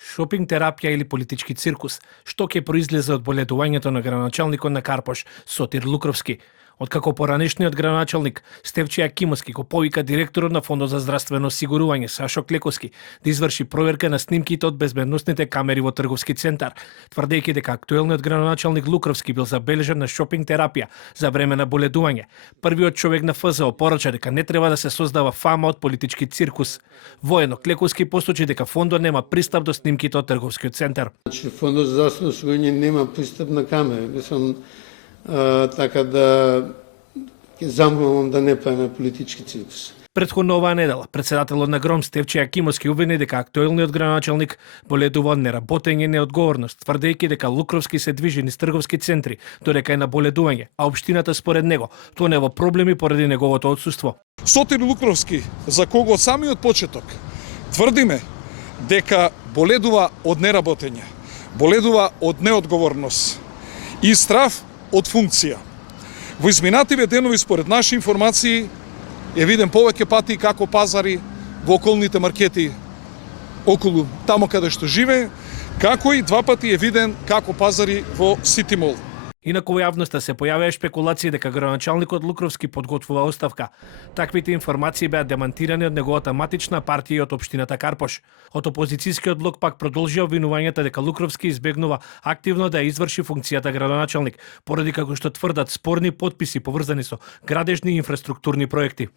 Шопинг терапија или политички циркус, што ќе произлезе од боледувањето на градоначалникот на Карпош Сотир Лукровски. Откако поранешниот градоначалник Стефче Јакимовски го повика директорот на Фондот за здравствено осигурување Сашо Клековски да изврши проверка на снимките од безбедносните камери во трговски центар, тврдејќи дека актуелниот градоначалник Лукровски бил забележан на шопинг терапија за време на боледување. Првиот човек на ФЗО порача дека не треба да се создава фама од политички циркус. Воедно Клековски посочи дека фондот нема пристап до снимките од трговскиот центар. Фондот за здравствено осигурување нема пристап на камери. Мислам, така да ќе замолам да не правиме политички циркус. Претходно оваа недела, председателот на ГРОМ Стефче Јакимовски обвини дека актуелниот градоначалник боледува од неработење и неодговорност, тврдејќи дека Лукровски се движи низ трговски центри додека е на боледување, а општината според него тоне во проблеми поради неговото отсуство. Сотир Лукровски, за кого од самиот почеток тврдиме дека боледува од неработење, боледува од неодговорност и страф од функција. Во изминативе денови според наши информации е виден повеќе пати како пазари во околните маркети околу тамо каде што живее, како и два пати е виден како пазари во Сити Мол. Инаку во јавноста се појавија шпекулации дека градоначалникот Лукровски подготвува оставка. Таквите информации беа демантирани од неговата матична партија и од општината Карпош. Од опозицијскиот блок пак продолжија обвинувањата дека Лукровски избегнува активно да ја изврши функцијата градоначалник, поради како што тврдат спорни потписи поврзани со градежни и инфраструктурни проекти.